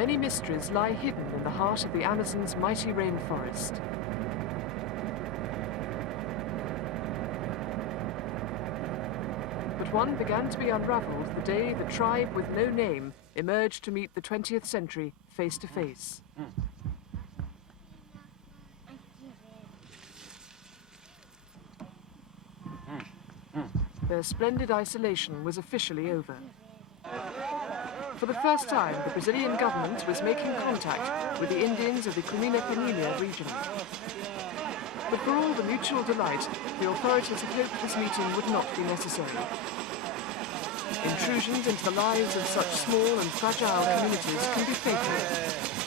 Many mysteries lie hidden in the heart of the Amazon's mighty rainforest. But one began to be unraveled the day the tribe with no name emerged to meet the 20th century face to face. Their splendid isolation was officially over. For the first time, the Brazilian government was making contact with the Indians of the Cuminapanema region. But for all the mutual delight, the authorities had hoped this meeting would not be necessary. Intrusions into the lives of such small and fragile communities can be fatal,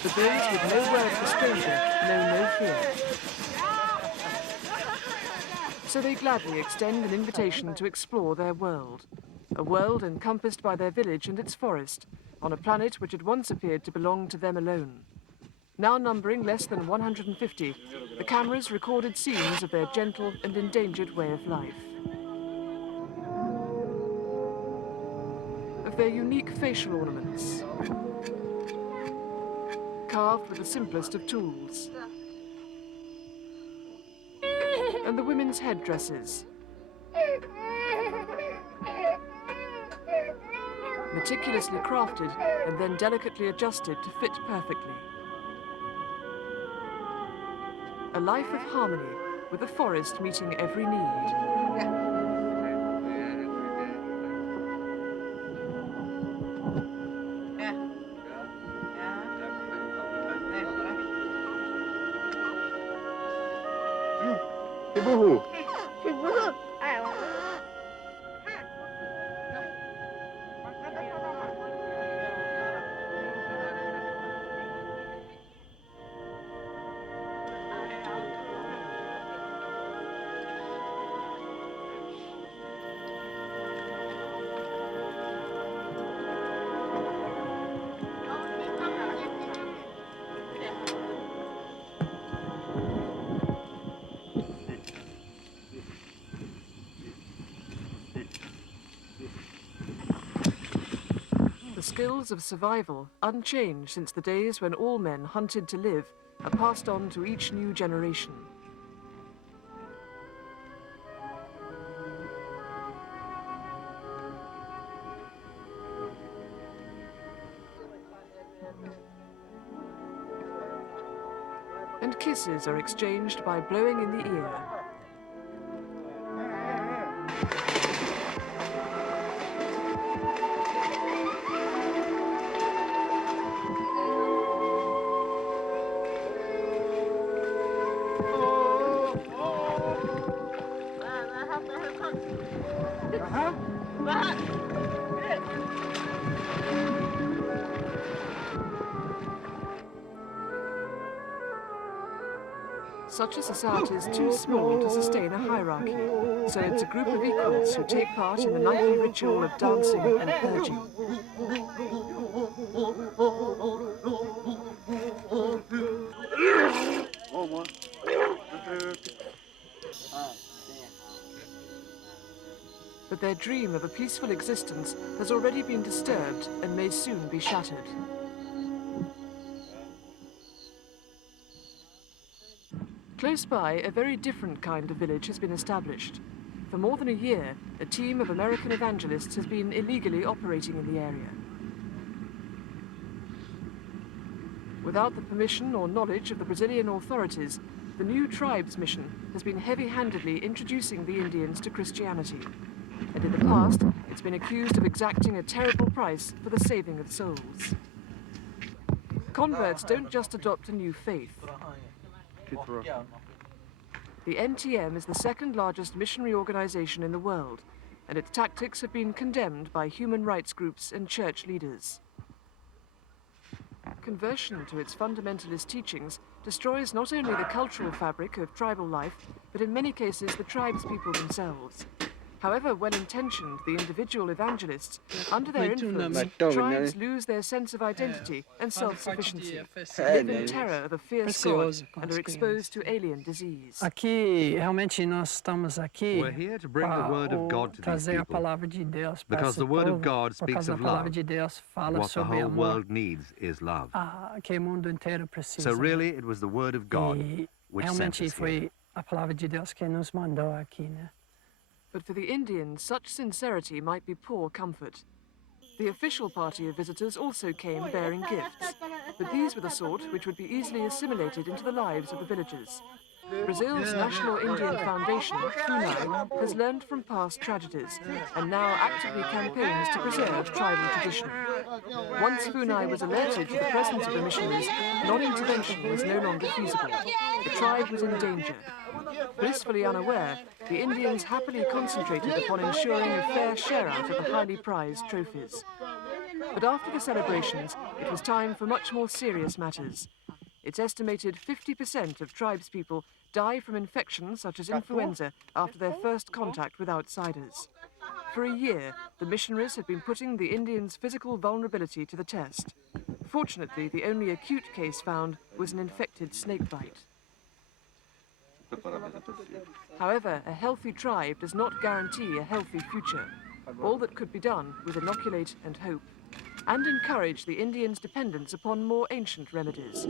but those with no word for stranger know no fear. So they gladly extend an invitation to explore their world, a world encompassed by their village and its forest, on a planet which had once appeared to belong to them alone. Now numbering less than 150, the cameras recorded scenes of their gentle and endangered way of life. Of their unique facial ornaments, carved with the simplest of tools, and the women's headdresses, meticulously crafted and then delicately adjusted to fit perfectly. A life of harmony, with the forest meeting every need. The skills of survival, unchanged since the days when all men hunted to live, are passed on to each new generation. And kisses are exchanged by blowing in the ear. Such a society is too small to sustain a hierarchy, so it's a group of equals who take part in the nightly ritual of dancing and purging. But their dream of a peaceful existence has already been disturbed and may soon be shattered. Close by, a very different kind of village has been established. For more than a year, a team of American evangelists has been illegally operating in the area. Without the permission or knowledge of the Brazilian authorities, the new tribes mission has been heavy-handedly introducing the Indians to Christianity. And in the past, it's been accused of exacting a terrible price for the saving of souls. Converts don't just adopt a new faith. The NTM is the second largest missionary organization in the world, and its tactics have been condemned by human rights groups and church leaders. Conversion to its fundamentalist teachings destroys not only the cultural fabric of tribal life, but in many cases the tribespeople themselves. However well-intentioned the individual evangelists, under their influence, tribes lose their sense of identity and self-sufficiency, live in terror of a fierce God, and are exposed to alien disease. Aqui, realmente, nós estamos aqui We're here to bring the word of God to these trazer a people, palavra de Deus para because esse the word of povo, God por speaks causa of da palavra love. de Deus fala What the sobre whole amor, world needs is love. que o mundo inteiro precisa. So really, it was the word of God E which sent realmente us foi here. a palavra de Deus que nos mandou aqui, né? But for the Indians, such sincerity might be poor comfort. The official party of visitors also came bearing gifts, but these were the sort which would be easily assimilated into the lives of the villagers. Brazil's National Indian Foundation, Funai, has learned from past tragedies and now actively campaigns to preserve tribal tradition. Once Funai was alerted to the presence of the missionaries, non-intervention was no longer feasible. The tribe was in danger. Blissfully unaware, the Indians happily concentrated upon ensuring a fair share out of the highly prized trophies. But after the celebrations, it was time for much more serious matters. It's estimated 50% of tribespeople die from infections such as influenza after their first contact with outsiders. For a year, the missionaries had been putting the Indians' physical vulnerability to the test. Fortunately, the only acute case found was an infected snakebite. However, a healthy tribe does not guarantee a healthy future. All that could be done was inoculate and hope, and encourage the Indians' dependence upon more ancient remedies.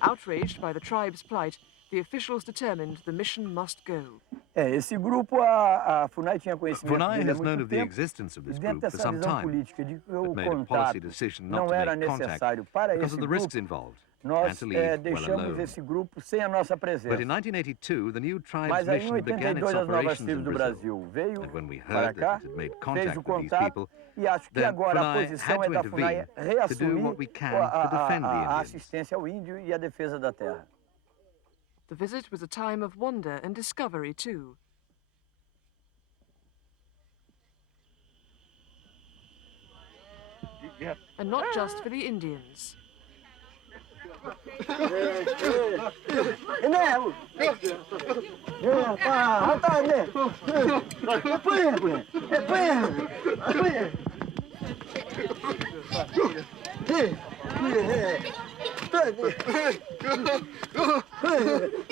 Outraged by the tribe's plight, the officials determined the mission must go. Esse grupo, a Funai tinha conhecimento Funai dele há has known muito of the tempo, existence of e this dentro group for dessa some visão time, política de que o but made a policy contato decision not não to era make contact necessário para because esse of the risks grupo, involved, nós and to leave well deixamos alone. esse grupo sem a nossa But presença. in 1982, the new tribes Mas aí em mission began its 82 as novas operations tribos in do Brazil. Brasil veio And when we para heard cá, that it had made fez contact o with these contato, people, e acho que then agora a Funai posição had é to da Funai intervene to do reassumir what we can to defend the a Indians. assistência ao índio e a defesa da terra. The visit was a time of wonder and discovery too. And not just for the Indians.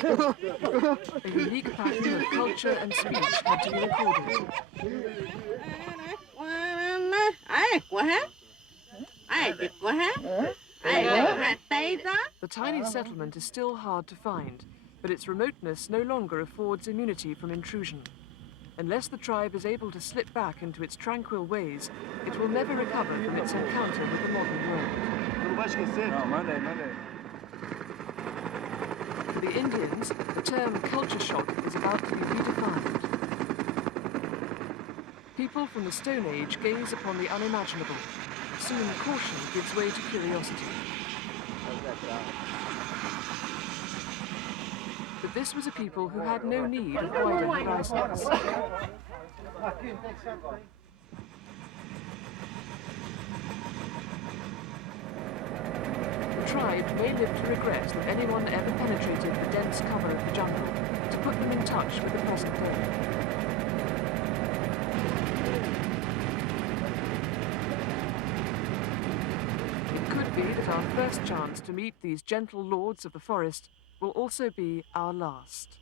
A unique pattern of culture and speech had to be recorded. The tiny settlement is still hard to find, but its remoteness no longer affords immunity from intrusion. Unless the tribe is able to slip back into its tranquil ways, it will never recover from its encounter with the modern world. For the Indians, the term culture shock is about to be redefined. People from the Stone Age gaze upon the unimaginable. Soon caution gives way to curiosity. But this was a people who had no need of wider horizons. The tribe may live to regret that anyone ever penetrated the dense cover of the jungle to put them in touch with the present day. It could be that our first chance to meet these gentle lords of the forest will also be our last.